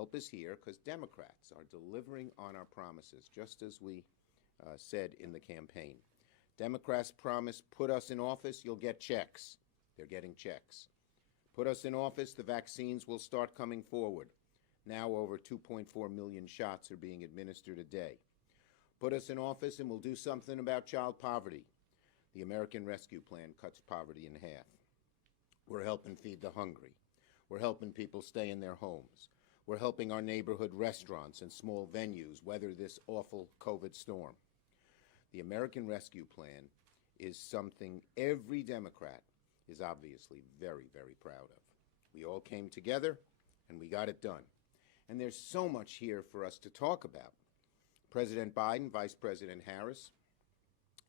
Help is here because Democrats are delivering on our promises, just as we said in the campaign. Democrats promise, put us in office, you'll get checks. They're getting checks. Put us in office, the vaccines will start coming forward. Now over 2.4 million shots are being administered a day. Put us in office and we'll do something about child poverty. The American Rescue Plan cuts poverty in half. We're helping feed the hungry. We're helping people stay in their homes. We're helping our neighborhood restaurants and small venues weather this awful COVID storm. The American Rescue Plan is something every Democrat is obviously very, very proud of. We all came together and we got it done. And there's so much here for us to talk about. President Biden, Vice President Harris,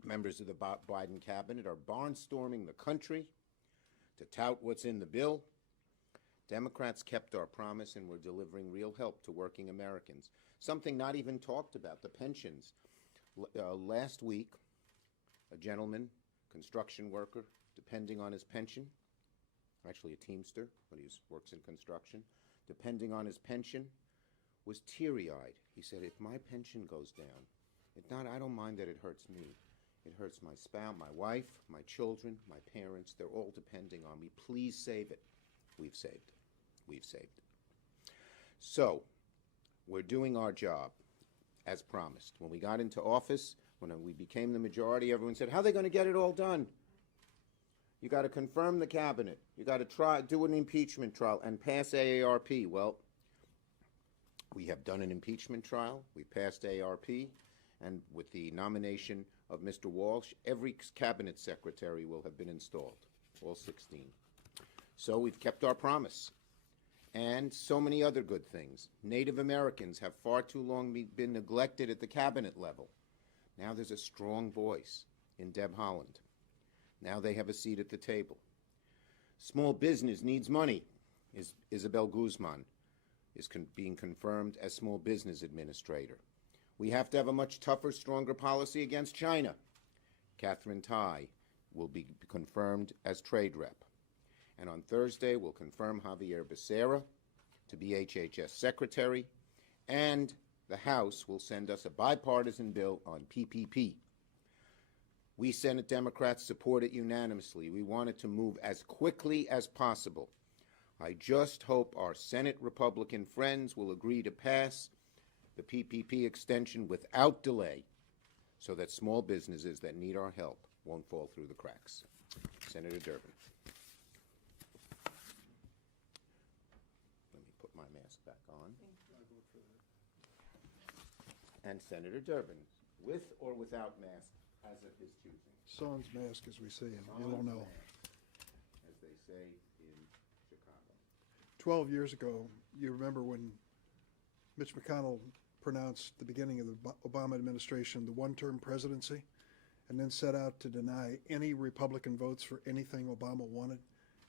members of the Biden cabinet are barnstorming the country to tout what's in the bill. Democrats kept our promise and we're delivering real help to working Americans. Something not even talked about, the pensions. Last week, a gentleman, construction worker, depending on his pension, actually a Teamster, but he works in construction, depending on his pension, was teary-eyed. He said, if my pension goes down, I don't mind that it hurts me. It hurts my spouse, my wife, my children, my parents. They're all depending on me. Please save it. We've saved it. We've saved it. So, we're doing our job as promised. When we got into office, when we became the majority, everyone said, how are they going to get it all done? You got to confirm the cabinet. You got to do an impeachment trial and pass AARP. Well, we have done an impeachment trial. We passed AARP. And with the nomination of Mr. Walsh, every cabinet secretary will have been installed, all 16. So we've kept our promise. And so many other good things. Native Americans have far too long been neglected at the cabinet level. Now there's a strong voice in Deb Haaland. Now they have a seat at the table. Small business needs money. Isabel Guzman is being confirmed as Small Business Administrator. We have to have a much tougher, stronger policy against China. Catherine Tai will be confirmed as Trade Rep. And on Thursday, we'll confirm Javier Becerra to be HHS Secretary, and the House will send us a bipartisan bill on PPP. We Senate Democrats support it unanimously. We want it to move as quickly as possible. I just hope our Senate Republican friends will agree to pass the PPP extension without delay so that small businesses that need our help won't fall through the cracks. Senator Durbin. Let me put my mask back on. And Senator Durbin, with or without mask, as of his choosing. Sans mask, as we say in Illinois. As they say in Chicago. 12 years ago, you remember when Mitch McConnell pronounced the beginning of the Obama administration the one-term presidency, and then set out to deny any Republican votes for anything Obama wanted.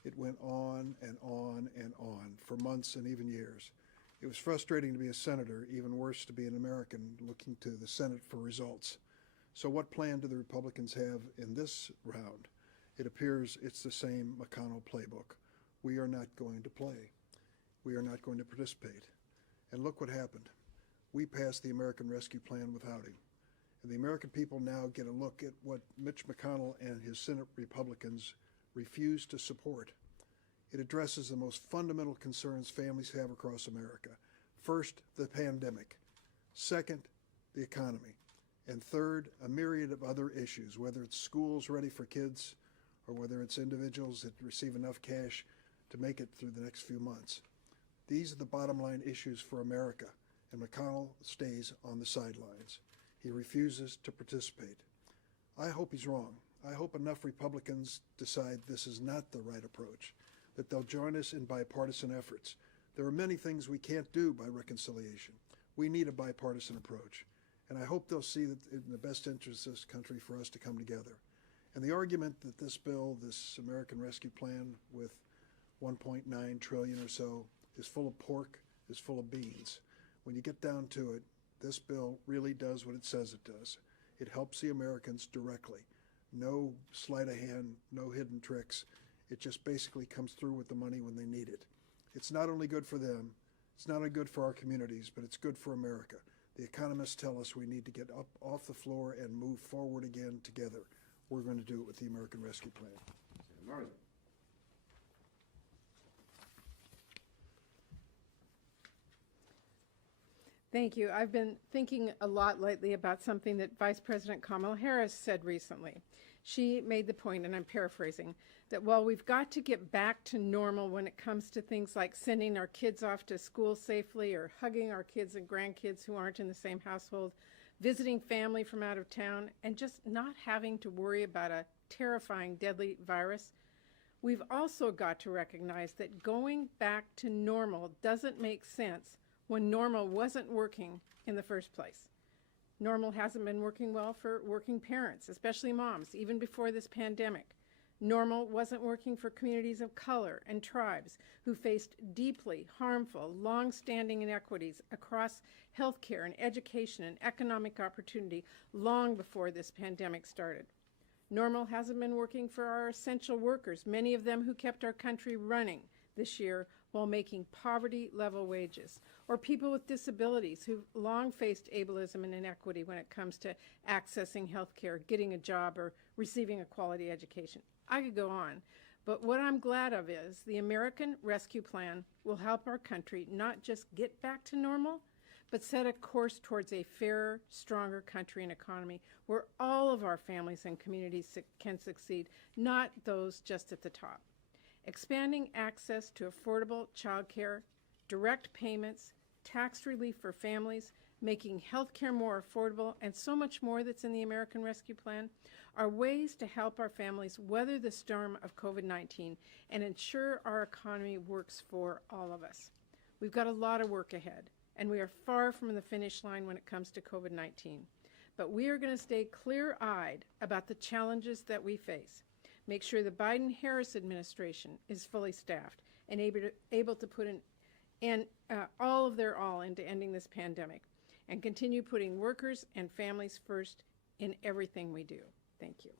It went on and on and on for months and even years. It was frustrating to be a senator, even worse to be an American looking to the Senate for results. So what plan do the Republicans have in this round? It appears it's the same McConnell playbook. We are not going to play. We are not going to participate. And look what happened. We passed the American Rescue Plan without him. And the American people now get a look at what Mitch McConnell and his Senate Republicans refuse to support. It addresses the most fundamental concerns families have across America. First, the pandemic. Second, the economy. And third, a myriad of other issues, whether it's schools ready for kids or whether it's individuals that receive enough cash to make it through the next few months. These are the bottom line issues for America, and McConnell stays on the sidelines. He refuses to participate. I hope he's wrong. I hope enough Republicans decide this is not the right approach, that they'll join us in bipartisan efforts. There are many things we can't do by reconciliation. We need a bipartisan approach. And I hope they'll see that in the best interest of this country for us to come together. And the argument that this bill, this American Rescue Plan with 1.9 trillion or so, is full of pork, is full of beans. When you get down to it, this bill really does what it says it does. It helps the Americans directly. No sleight of hand, no hidden tricks. It just basically comes through with the money when they need it. It's not only good for them, It's not only good for our communities, but it's good for America. The economists tell us we need to get up off the floor and move forward again together. We're going to do it with the American Rescue Plan. Senator Murray. Thank you. I've been thinking a lot lately about something that Vice President Kamala Harris said recently. She made the point, and I'm paraphrasing, that while we've got to get back to normal when it comes to things like sending our kids off to school safely or hugging our kids and grandkids who aren't in the same household, visiting family from out of town, and just not having to worry about a terrifying, deadly virus, we've also got to recognize that going back to normal doesn't make sense when normal wasn't working in the first place. Normal hasn't been working well for working parents, especially moms, even before this pandemic. Normal wasn't working for communities of color and tribes who faced deeply harmful, long-standing inequities across healthcare and education and economic opportunity long before this pandemic started. Normal hasn't been working for our essential workers, many of them who kept our country running this year while making poverty-level wages, or people with disabilities who've long faced ableism and inequity when it comes to accessing health care, getting a job, or receiving a quality education. I could go on, but what I'm glad of is the American Rescue Plan will help our country not just get back to normal, but set a course towards a fairer, stronger country and economy where all of our families and communities can succeed, not those just at the top. Expanding access to affordable child care, direct payments, tax relief for families, making health care more affordable, and so much more that's in the American Rescue Plan are ways to help our families weather the storm of COVID-19 and ensure our economy works for all of us. We've got a lot of work ahead, and we are far from the finish line when it comes to COVID-19. But we are going to stay clear-eyed about the challenges that we face. Make sure the Biden-Harris administration is fully staffed and able to put all of their all into ending this pandemic and continue putting workers and families first in everything we do. Thank you.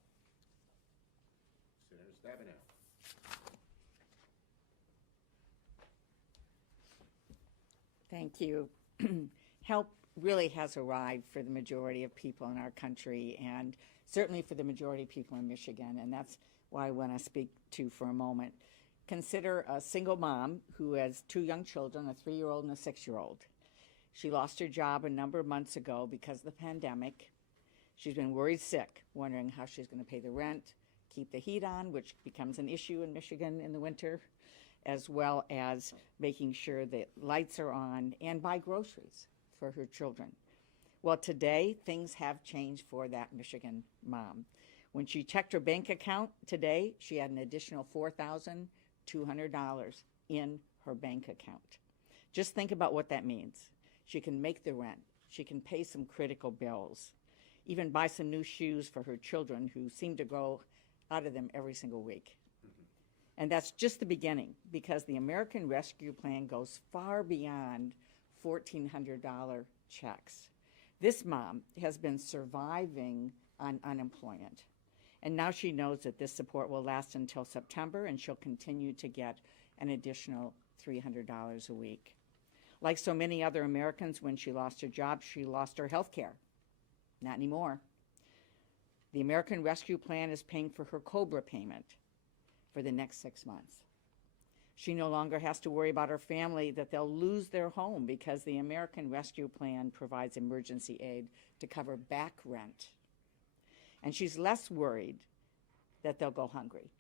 Senator Stabenow. Thank you. Help really has arrived for the majority of people in our country, and certainly for the majority of people in Michigan, and that's why I want to speak to for a moment. Consider a single mom who has two young children, a 3-year-old and a 6-year-old. She lost her job a number of months ago because of the pandemic. She's been worried sick, wondering how she's going to pay the rent, keep the heat on, which becomes an issue in Michigan in the winter, as well as making sure that lights are on and buy groceries for her children. Well, today, things have changed for that Michigan mom. When she checked her bank account today, she had an additional $4,200 in her bank account. Just think about what that means. She can make the rent. She can pay some critical bills, even buy some new shoes for her children who seem to grow out of them every single week. And that's just the beginning, because the American Rescue Plan goes far beyond $1,400 checks. This mom has been surviving on unemployment, and now she knows that this support will last until September, and she'll continue to get an additional $300 a week. Like so many other Americans, when she lost her job, she lost her health care. Not anymore. The American Rescue Plan is paying for her COBRA payment for the next 6 months. She no longer has to worry about her family that they'll lose their home because the American Rescue Plan provides emergency aid to cover back rent. And she's less worried that they'll go hungry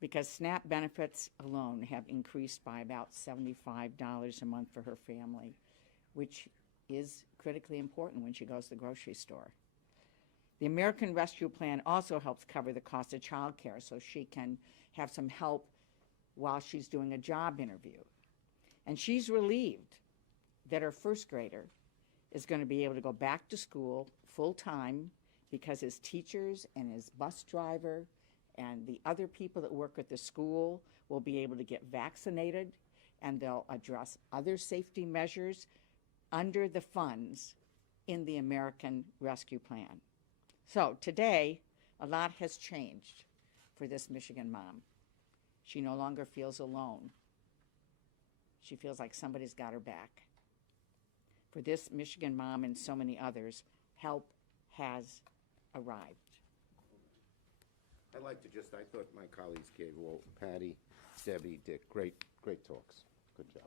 because SNAP benefits alone have increased by about $75 a month for her family, which is critically important when she goes to the grocery store. The American Rescue Plan also helps cover the cost of child care so she can have some help while she's doing a job interview. And she's relieved that her first grader is going to be able to go back to school full-time because his teachers and his bus driver and the other people that work at the school will be able to get vaccinated, and they'll address other safety measures under the funds in the American Rescue Plan. So today, a lot has changed for this Michigan mom. She no longer feels alone. She feels like somebody's got her back. For this Michigan mom and so many others, help has arrived. I thought my colleagues gave Patty, Debbie, Dick, great talks. Good job.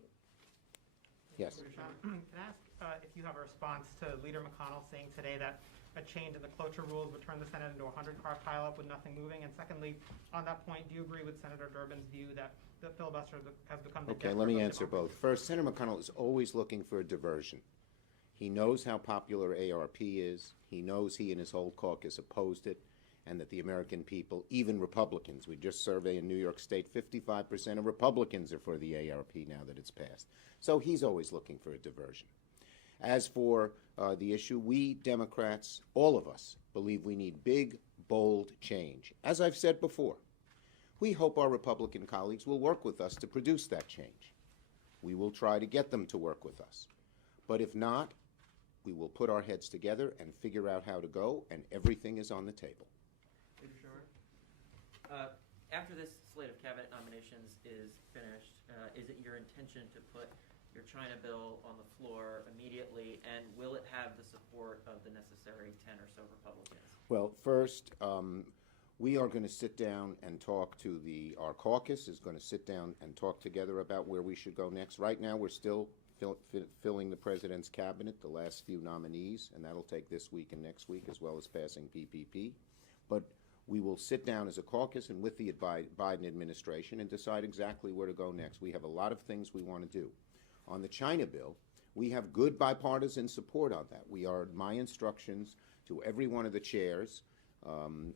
Yes. Can I ask if you have a response to Leader McConnell saying today that a change in the cloture rules would turn the Senate into a 100-car pileup with nothing moving? And secondly, on that point, do you agree with Senator Durbin's view that the filibuster has become the Okay, death let grip me of answer democracy? both. First, Senator McConnell is always looking for a diversion. He knows how popular ARP is. He knows he and his whole caucus opposed it, and that the American people, even Republicans, we just surveyed in New York State, 55% of Republicans are for the ARP now that it's passed. So he's always looking for a diversion. As for the issue, we Democrats, all of us, believe we need big, bold change. As I've said before, we hope our Republican colleagues will work with us to produce that change. We will try to get them to work with us. But if not, we will put our heads together and figure out how to go, and everything is on the table. Leader Schumer, after this slate of cabinet nominations is finished, is it your intention to put your China bill on the floor immediately, and will it have the support of the necessary 10 or so Republicans? Well, first, we are going to sit down and talk to our caucus is going to sit down and talk together about where we should go next. Right now, we're still filling the president's cabinet, the last few nominees, and that'll take this week and next week, as well as passing PPP. But we will sit down as a caucus and with the Biden administration and decide exactly where to go next. We have a lot of things we want to do. On the China bill, we have good bipartisan support on that. My instructions to every one of the chairs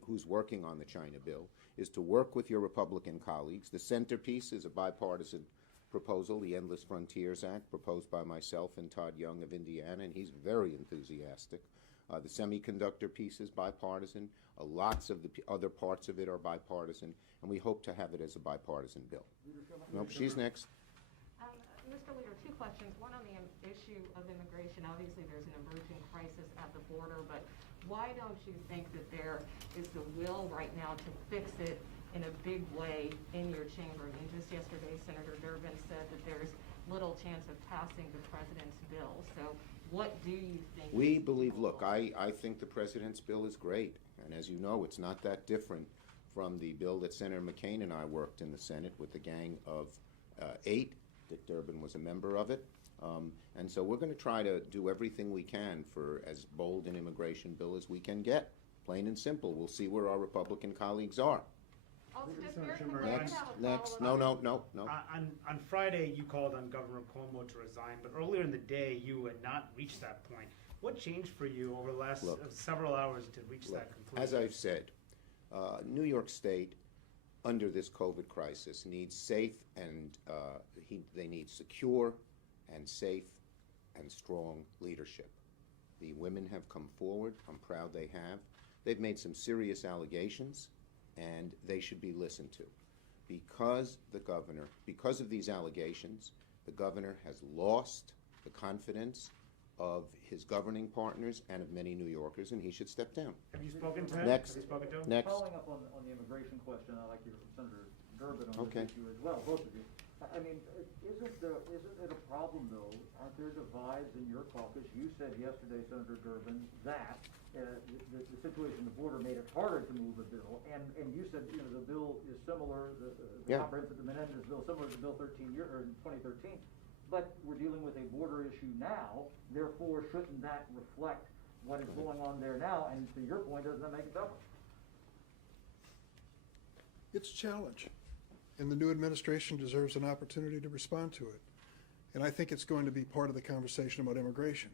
who's working on the China bill is to work with your Republican colleagues. The centerpiece is a bipartisan proposal, the Endless Frontiers Act, proposed by myself and Todd Young of Indiana, and he's very enthusiastic. The semiconductor piece is bipartisan. Lots of the other parts of it are bipartisan, and we hope to have it as a bipartisan bill. Nope, she's next. Mr. Leader, two questions. One on the issue of immigration. Obviously, there's an emerging crisis at the border, but why don't you think that there is the will right now to fix it in a big way in your chamber? I mean, just yesterday, Senator Durbin said that there's little chance of passing the president's bill. So what do you think? We believe, look, I think the president's bill is great. And as you know, it's not that different from the bill that Senator McCain and I worked in the Senate with the gang of 8. Dick Durbin was a member of it. And so we're going to try to do everything we can for as bold an immigration bill as we can get. Plain and simple. We'll see where our Republican colleagues are. Next. No. On Friday, you called on Governor Cuomo to resign, but earlier in the day, you had not reached that point. What changed for you over the last several hours to reach that conclusion? As I've said, New York State, under this COVID crisis, needs safe and they need secure and safe and strong leadership. The women have come forward. I'm proud they have. They've made some serious allegations, and they should be listened to. Because of these allegations, the governor has lost the confidence of his governing partners and of many New Yorkers, and he should step down. Have you spoken to him? Next. Have you spoken to him? Next. Following up on the immigration question, I'd like to hear from Senator Durbin on Okay. this issue as well, both of you. I mean, isn't it a problem, though? Aren't there divides in your caucus? You said yesterday, Senator Durbin, that the situation at the border made it harder to move a bill, and you said, the bill is similar, the comprehensive amendment bill similar to Bill 2013, but we're dealing with a border issue now, therefore shouldn't that reflect what is going on there now? And to your point, doesn't that make it tougher? It's a challenge, and the new administration deserves an opportunity to respond to it. And I think it's going to be part of the conversation about immigration.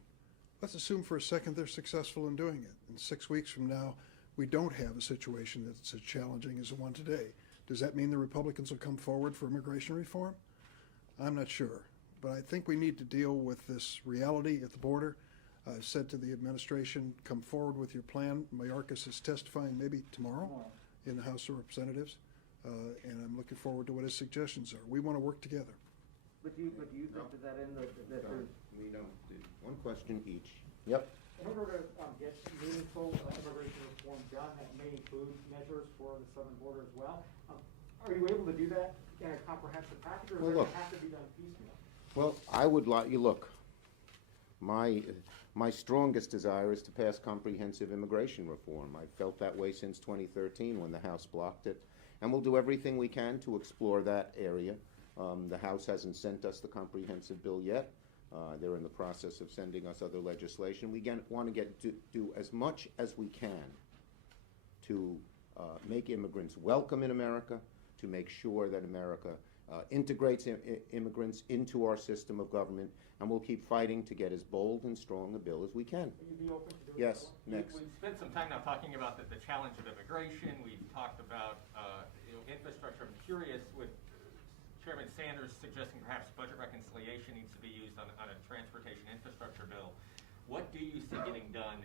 Let's assume for a second they're successful in doing it. And 6 weeks from now, we don't have a situation that's as challenging as the one today. Does that mean the Republicans will come forward for immigration reform? I'm not sure. But I think we need to deal with this reality at the border. I've said to the administration, come forward with your plan. Mayorkas is testifying maybe tomorrow in the House of Representatives, and I'm looking forward to what his suggestions are. We want to work together. But do you think that in that there's... We don't do one question each. Yep. In order to get meaningful immigration reform done, that may include measures for the southern border as well. Are you able to do that in a comprehensive package, or does it have to be done piecemeal? Well, I would like, you look, my strongest desire is to pass comprehensive immigration reform. I've felt that way since 2013 when the House blocked it. And we'll do everything we can to explore that area. The House hasn't sent us the comprehensive bill yet. They're in the process of sending us other legislation. We want to do as much as we can to make immigrants welcome in America, to make sure that America integrates immigrants into our system of government, and we'll keep fighting to get as bold and strong a bill as we can. Will you be open to doing Yes, that? next. We've spent some time now talking about the challenge of immigration. We've talked about infrastructure. I'm curious, with Chairman Sanders suggesting perhaps budget reconciliation needs to be used on a transportation infrastructure bill. What do you see getting done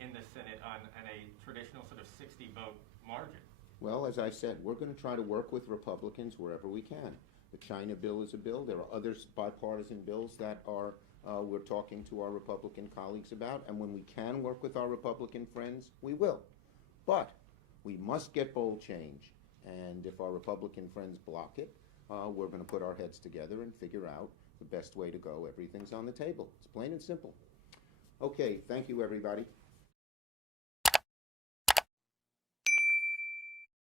in the Senate on a traditional sort of 60-vote margin? Well, as I said, we're going to try to work with Republicans wherever we can. The China bill is a bill. There are other bipartisan bills that we're talking to our Republican colleagues about, and when we can work with our Republican friends, we will. But we must get bold change, and if our Republican friends block it, we're going to put our heads together and figure out the best way to go. Everything's on the table. It's plain and simple. Okay, thank you, everybody.